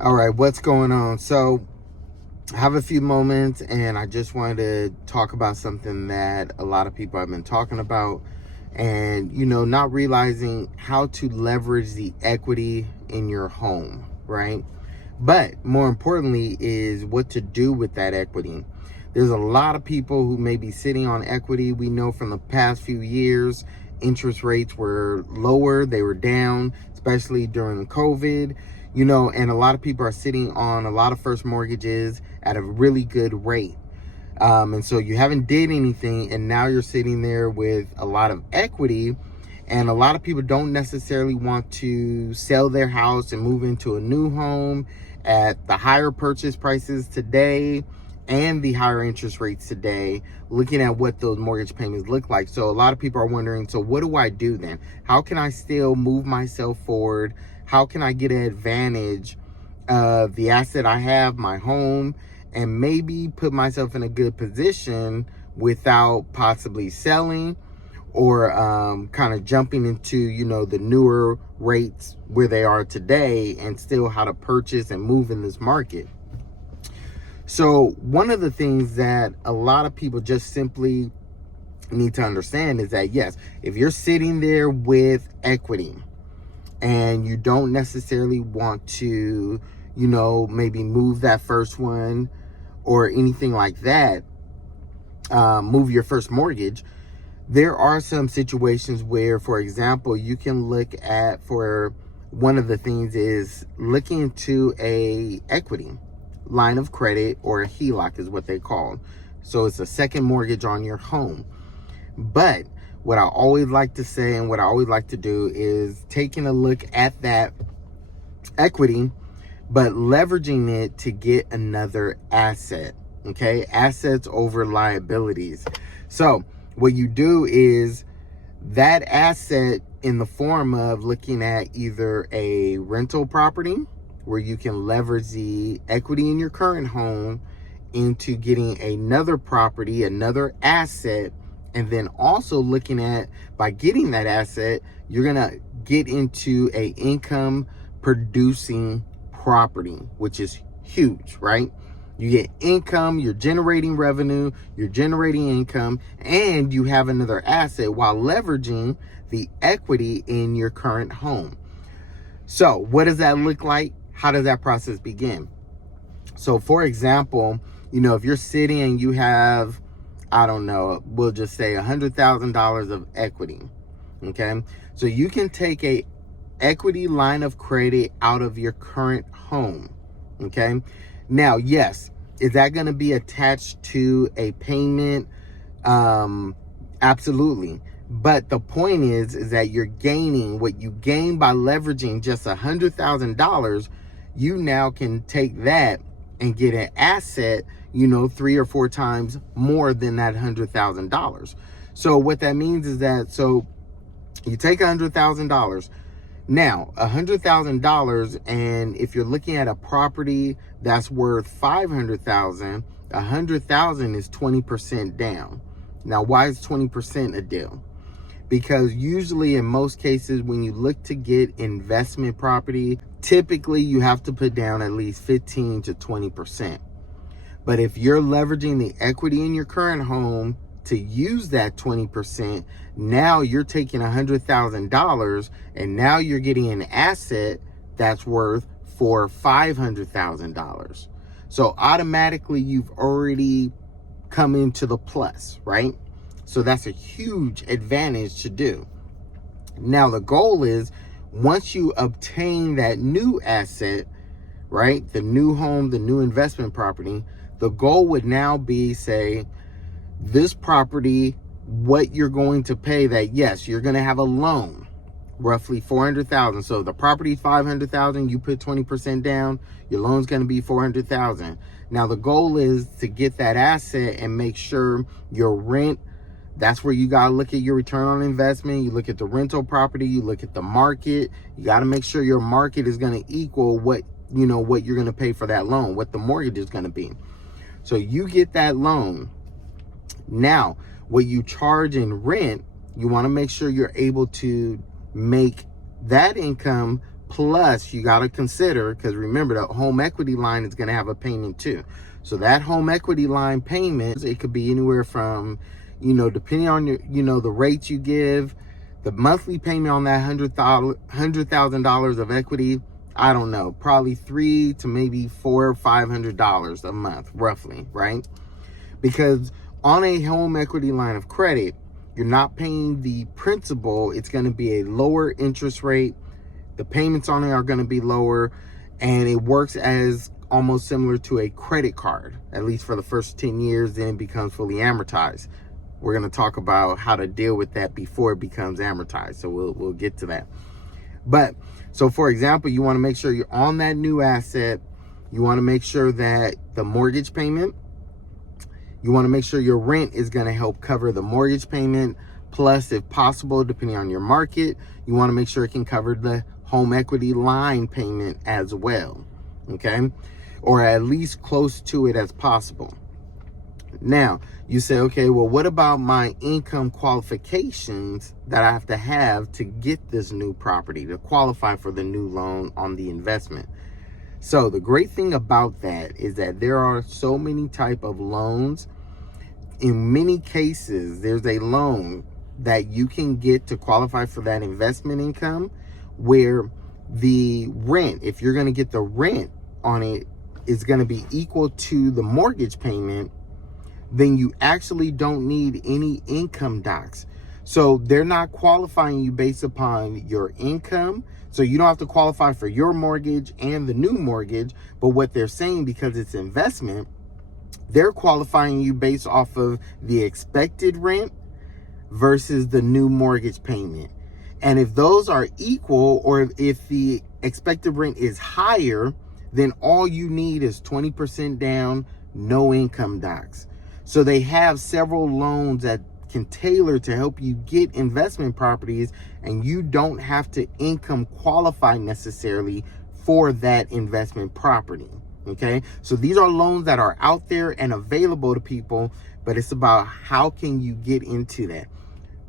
All right, what's going on? So, I have a few moments and I just wanted to talk about something that a lot of people have been talking about and, not realizing how to leverage the equity in your home, right? But more importantly, is what to do with that equity. There's a lot of people who may be sitting on equity. We know from the past few years, interest rates were lower, they were down, especially during COVID, and a lot of people are sitting on a lot of first mortgages at a really good rate. And so you haven't did anything, and now you're sitting there with a lot of equity. And a lot of people don't necessarily want to sell their house and move into a new home at the higher purchase prices today and the higher interest rates today, looking at what those mortgage payments look like. So a lot of people are wondering, so what do I do then? How can I still move myself forward? How can I get an advantage of the asset I have, my home, and maybe put myself in a good position without possibly selling or kind of jumping into, the newer rates where they are today, and still how to purchase and move in this market. So one of the things that a lot of people just simply need to understand is that, yes, if you're sitting there with equity and you don't necessarily want to, maybe move that first one or anything like that, move your first mortgage, there are some situations where, for example, you can look at, for one of the things is looking into a equity line of credit, or a HELOC is what they call. So it's a second mortgage on your home. But what I always like to say and what I always like to do is taking a look at that equity, but leveraging it to get another asset. Okay, assets over liabilities. So what you do is that asset in the form of looking at either a rental property where you can leverage the equity in your current home into getting another property, another asset, and then also looking at, by getting that asset, you're gonna get into a income producing property, which is huge, right? You get income, you're generating revenue, you're generating income, and you have another asset while leveraging the equity in your current home. So what does that look like? How does that process begin? So for example, if you're sitting and you have, I don't know, we'll just say $100,000 of equity. Okay. So you can take a equity line of credit out of your current home. Okay. Now, yes, is that going to be attached to a payment? Absolutely. But the point is that you're gaining what you gain by leveraging just $100,000. You now can take that and get an asset, 3 or 4 times more than that $100,000. So what that means is that, so you take $100,000. Now, $100,000, and if you're looking at a property that's worth $500,000, $100,000 is 20% down. Now, why is 20% a deal? Because usually in most cases, when you look to get investment property, typically you have to put down at least 15 to 20%. But if you're leveraging the equity in your current home to use that 20%, now you're taking $100,000 and now you're getting an asset that's worth $500,000. So automatically you've already come into the plus, right? So that's a huge advantage to do. Now the goal is, once you obtain that new asset, right, the new home, the new investment property, the goal would now be, say, this property, what you're going to pay, that, yes, you're going to have a loan, roughly $400,000. So the property $500,000, you put 20% down, your loan's going to be $400,000. Now the goal is to get that asset and make sure your rent, that's where you got to look at your return on investment. You look at the rental property, you look at the market. You got to make sure your market is going to equal what you're going to pay for that loan, what the mortgage is going to be. So you get that loan. Now, what you charge in rent, you want to make sure you're able to make that income Plus, you got to consider, because remember, the home equity line is going to have a payment too. So that home equity line payment, it could be anywhere from, depending on your, the rates you give, the monthly payment on that $100,000 of equity, I don't know, probably $300 to maybe $400 or $500 a month, roughly, right? Because on a home equity line of credit, you're not paying the principal. It's going to be a lower interest rate. The payments on it are going to be lower, and it works as almost similar to a credit card, at least for the first 10 years, then it becomes fully amortized. We're going to talk about how to deal with that before it becomes amortized, so we'll get to that. But, so for example, you want to make sure you're on that new asset. You want to make sure that the mortgage payment, you want to make sure your rent is going to help cover the mortgage payment. Plus, if possible, depending on your market, you want to make sure it can cover the home equity line payment as well, okay? Or at least close to it as possible. Now, you say, okay, well, what about my income qualifications that I have to get this new property, to qualify for the new loan on the investment? So the great thing about that is that there are so many type of loans. In many cases, there's a loan that you can get to qualify for that investment income, where the rent, if you're going to get the rent on it, is going to be equal to the mortgage payment, then you actually don't need any income docs. So they're not qualifying you based upon your income. So you don't have to qualify for your mortgage and the new mortgage. But what they're saying, because it's investment, they're qualifying you based off of the expected rent versus the new mortgage payment. And if those are equal, or if the expected rent is higher, then all you need is 20% down, no income docs. So they have several loans that can tailor to help you get investment properties, and you don't have to income qualify necessarily for that investment property. Okay, so these are loans that are out there and available to people, but it's about how can you get into that.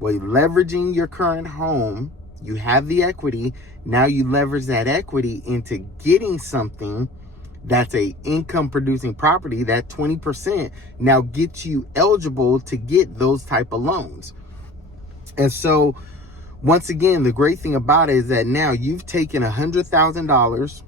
Well, leveraging your current home, you have the equity. Now you leverage that equity into getting something that's a income producing property. That 20% now gets you eligible to get those type of loans. And so once again, the great thing about it is that now you've taken $100,000,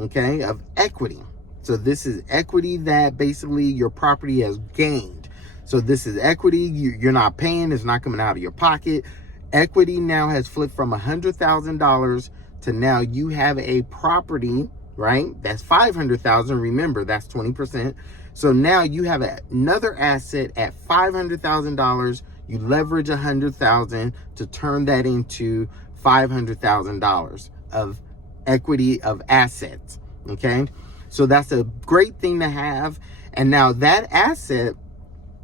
okay, of equity. So this is equity that basically your property has gained. So this is equity you're not paying, it's not coming out of your pocket. Equity now has flipped from $100,000 to now you have a property, right? That's $500,000. Remember, that's 20%. So now you have another asset at $500,000. You leverage $100,000 to turn that into $500,000 of equity of assets. Okay, so that's a great thing to have. And now that asset,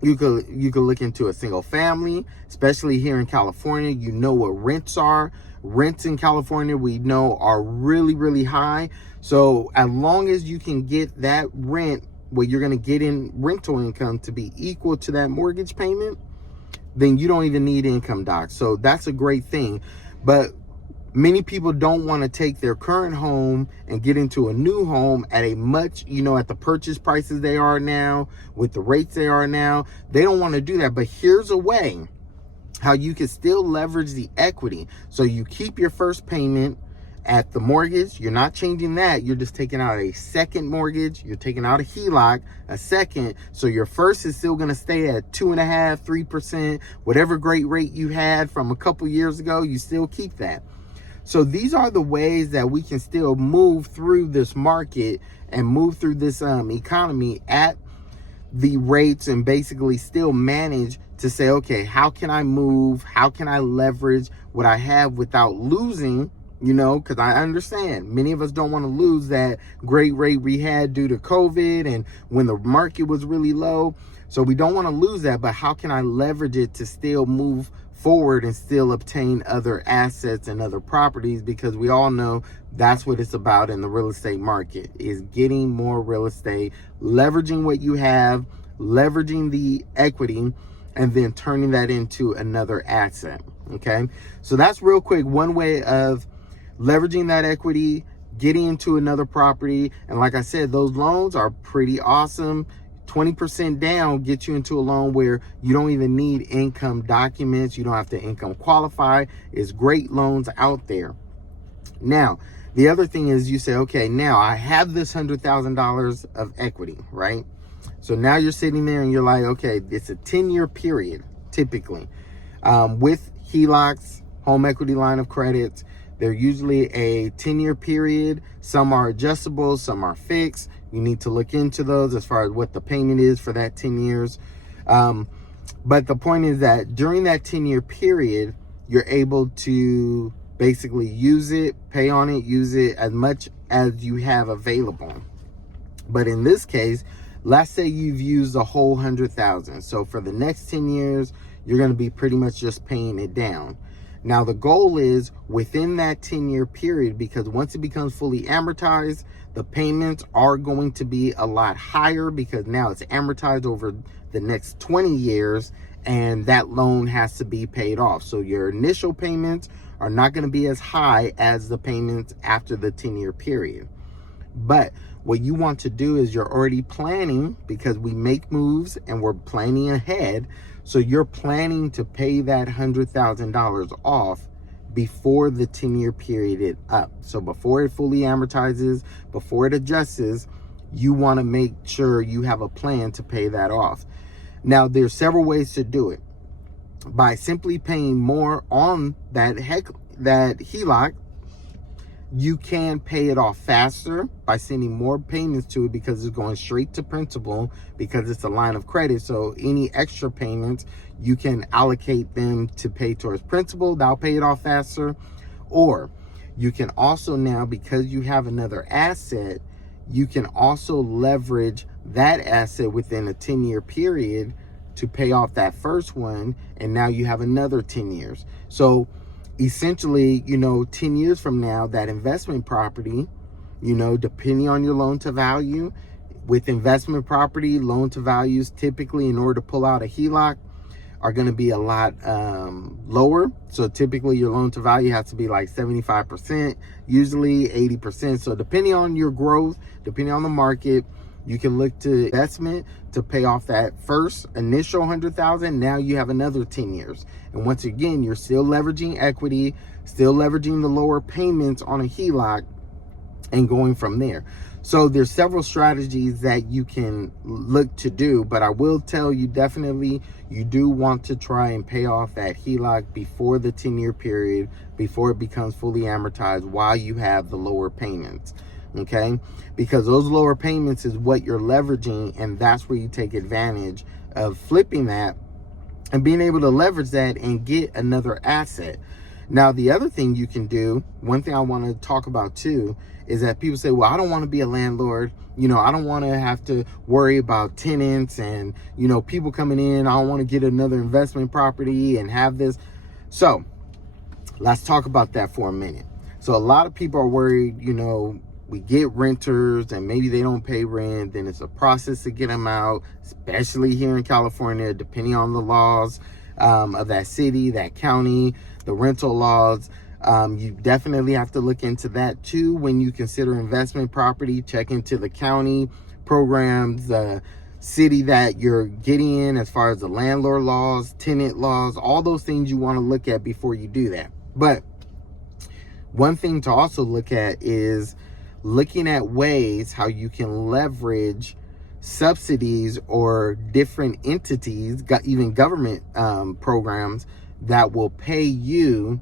you could look into a single family, especially here in California. You know what rents are. Rents in California, we know, are really, really high. So as long as you can get that rent, what you're going to get in rental income to be equal to that mortgage payment, then you don't even need income docs. So that's a great thing. But many people don't want to take their current home and get into a new home at a much, at the purchase prices they are now, with the rates they are now. They don't want to do that. But here's a way how you can still leverage the equity. So you keep your first payment at the mortgage. You're not changing that. You're just taking out a second mortgage. You're taking out a HELOC, a second. So your first is still going to stay at 2.5%, 3%, whatever great rate you had from a couple years ago, you still keep that. So these are the ways that we can still move through this market and move through this economy at the rates, and basically still manage to say, okay, how can I move? How can I leverage what I have without losing? Because I understand many of us don't want to lose that great rate we had due to COVID and when the market was really low. So we don't want to lose that, but how can I leverage it to still move forward and still obtain other assets and other properties? Because we all know that's what it's about in the real estate market, is getting more real estate, leveraging what you have, leveraging the equity, and then turning that into another asset. Okay, so that's real quick one way of leveraging that equity, getting into another property. And like I said, those loans are pretty awesome. 20% down gets you into a loan where you don't even need income documents. You don't have to income qualify. It's great loans out there. Now, the other thing is you say, okay, now I have this $100,000 of equity, right? So now you're sitting there and you're like, okay, it's a 10-year period, typically. With HELOCs, home equity line of credits, they're usually a 10-year period. Some are adjustable, some are fixed. You need to look into those as far as what the payment is for that 10 years. But the point is that during that 10-year period, you're able to basically use it, pay on it, use it as much as you have available. But in this case, let's say you've used the whole 100,000. So for the next 10 years, you're going to be pretty much just paying it down. Now the goal is within that 10-year period, because once it becomes fully amortized, the payments are going to be a lot higher because now it's amortized over the next 20 years and that loan has to be paid off. So your initial payments are not going to be as high as the payments after the 10-year period. But what you want to do is you're already planning, because we make moves and we're planning ahead. So you're planning to pay that $100,000 off before the 10-year period is up. So before it fully amortizes, before it adjusts, you want to make sure you have a plan to pay that off. Now, there's several ways to do it. By simply paying more on that HELOC, you can pay it off faster by sending more payments to it because it's going straight to principal because it's a line of credit. So any extra payments, you can allocate them to pay towards principal. That'll pay it off faster. Or you can also now, because you have another asset, you can also leverage that asset within a 10-year period to pay off that first one. And now you have another 10 years. So essentially, 10 years from now, that investment property, depending on your loan to value, with investment property, loan to values, typically in order to pull out a HELOC are going to be a lot lower. So typically your loan to value has to be like 75%, usually 80%. So depending on your growth, depending on the market, you can look to investment to pay off that first initial 100,000. Now you have another 10 years. And once again, you're still leveraging equity, still leveraging the lower payments on a HELOC and going from there. So there's several strategies that you can look to do, but I will tell you definitely you do want to try and pay off that HELOC before the 10-year period, before it becomes fully amortized, while you have the lower payments. Okay, because those lower payments is what you're leveraging, and that's where you take advantage of flipping that and being able to leverage that and get another asset. Now, the other thing you can do, one thing I want to talk about too, is that people say, well, I don't want to be a landlord. I don't want to have to worry about tenants and, people coming in. I don't want to get another investment property and have this. So let's talk about that for a minute. So a lot of people are worried, we get renters and maybe they don't pay rent, then it's a process to get them out, especially here in California, depending on the laws of that city, that county, the rental laws. You definitely have to look into that too when you consider investment property. Check into the county programs, the city that you're getting in as far as the landlord laws, tenant laws, all those things you want to look at before you do that. But one thing to also look at is looking at ways how you can leverage subsidies or different entities, even government programs that will pay you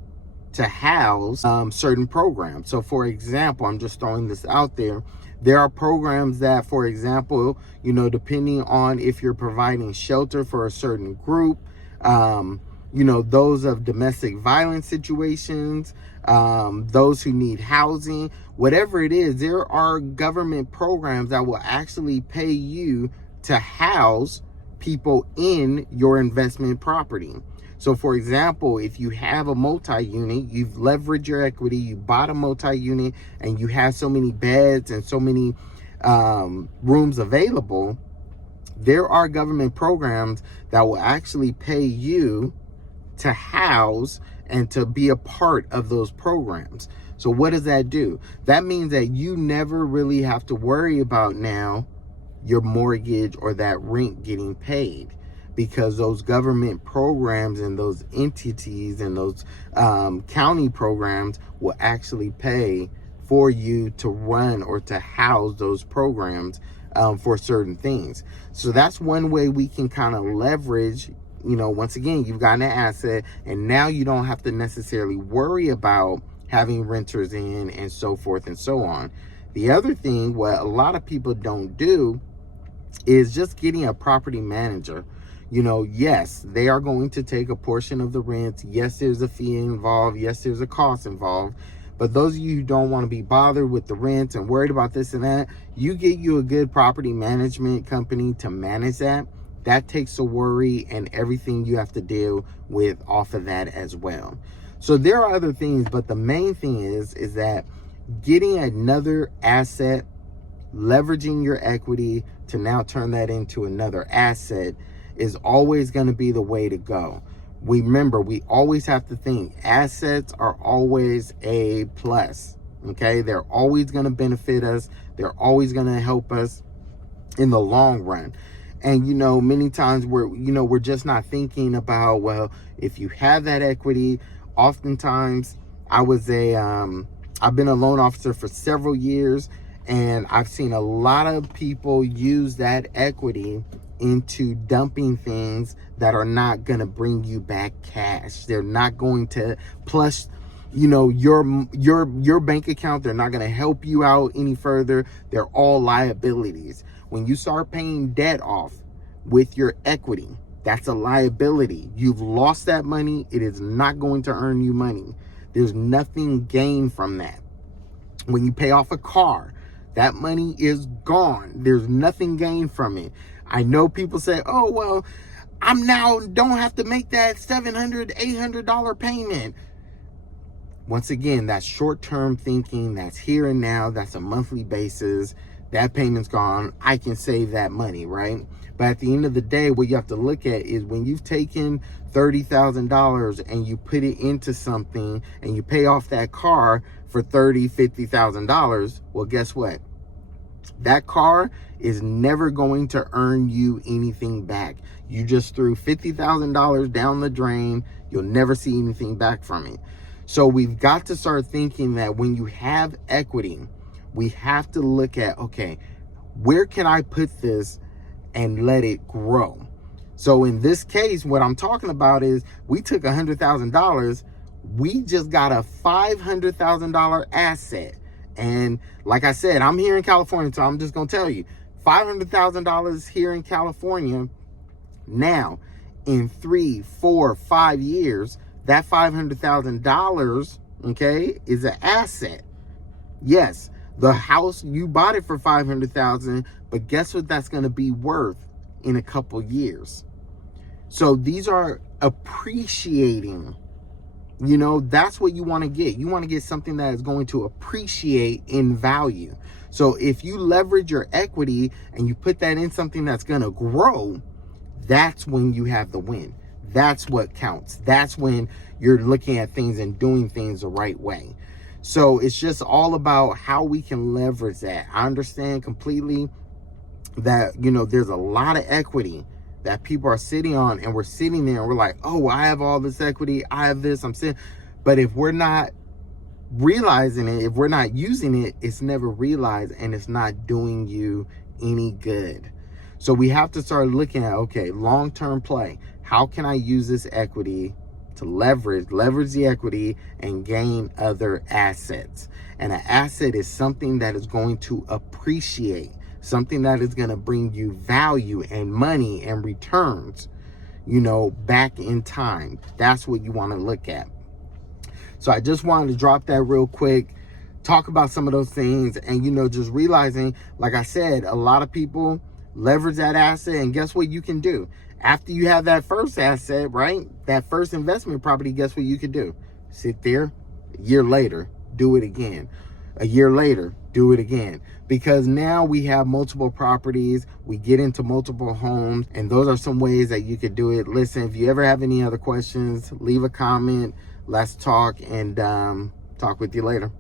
to house certain programs. So for example, I'm just throwing this out there. There are programs that, for example, depending on if you're providing shelter for a certain group, those of domestic violence situations, those who need housing, whatever it is, there are government programs that will actually pay you to house people in your investment property. So for example, if you have a multi-unit, you've leveraged your equity, you bought a multi-unit and you have so many beds and so many rooms available, there are government programs that will actually pay you to house and to be a part of those programs. So what does that do? That means that you never really have to worry about now your mortgage or that rent getting paid, because those government programs and those entities and those county programs will actually pay for you to run or to house those programs for certain things. So that's one way we can kind of leverage. Once again, you've got an asset, and now you don't have to necessarily worry about having renters in and so forth and so on. The other thing, what a lot of people don't do, is just getting a property manager. Yes, they are going to take a portion of the rent. Yes, there's a fee involved. Yes, there's a cost involved. But those of you who don't want to be bothered with the rent and worried about this and that, you get you a good property management company to manage that. That takes the worry and everything you have to deal with off of that as well. So there are other things, but the main thing is that getting another asset, leveraging your equity to now turn that into another asset, is always going to be the way to go. Remember, we always have to think assets are always a plus. Okay, they're always going to benefit us. They're always going to help us in the long run. And many times we're just not thinking about, well, if you have that equity. Oftentimes, I've been a loan officer for several years, and I've seen a lot of people use that equity into dumping things that are not going to bring you back cash. They're not going to plus your bank account. They're not going to help you out any further. They're all liabilities. When you start paying debt off with your equity, that's a liability. You've lost that money. It is not going to earn you money. There's nothing gained from that. When you pay off a car, that money is gone. There's nothing gained from it. I know people say, oh, well, I'm now don't have to make that $700, $800 payment. Once again, that's short-term thinking. That's here and now. That's a monthly basis. That payment's gone. I can save that money, right? But at the end of the day, what you have to look at is when you've taken $30,000 and you put it into something and you pay off that car for $30,000, $50,000, well, guess what? That car is never going to earn you anything back. You just threw $50,000 down the drain. You'll never see anything back from it. So we've got to start thinking that when you have equity, we have to look at, okay, where can I put this and let it grow? So in this case, what I'm talking about is we took $100,000. We just got a $500,000 asset. And like I said, I'm here in California, so I'm just going to tell you, $500,000 here in California. Now, in 3, 4, 5 years, that $500,000, okay, is an asset. Yes, the house, you bought it for $500,000, but guess what that's going to be worth in a couple years? So these are appreciating. That's what you want to get. You want to get something that is going to appreciate in value. So if you leverage your equity and you put that in something that's going to grow, that's when you have the win. That's what counts. That's when you're looking at things and doing things the right way. So it's just all about how we can leverage that. I understand completely that, there's a lot of equity that people are sitting on, and we're sitting there and we're like, oh, I have all this equity. I have this, I'm sitting. But if we're not realizing it, if we're not using it, it's never realized and it's not doing you any good. So we have to start looking at, okay, long-term play. How can I use this equity to leverage the equity and gain other assets? And an asset is something that is going to appreciate, something that is going to bring you value and money and returns, back in time. That's what you want to look at. So I just wanted to drop that real quick, talk about some of those things, and, just realizing, like I said, a lot of people leverage that asset, and guess what you can do? After you have that first asset, right? That first investment property, guess what you could do? Sit there, a year later, do it again. A year later, do it again. Because now we have multiple properties, we get into multiple homes, and those are some ways that you could do it. Listen, if you ever have any other questions, leave a comment. Let's talk, and talk with you later.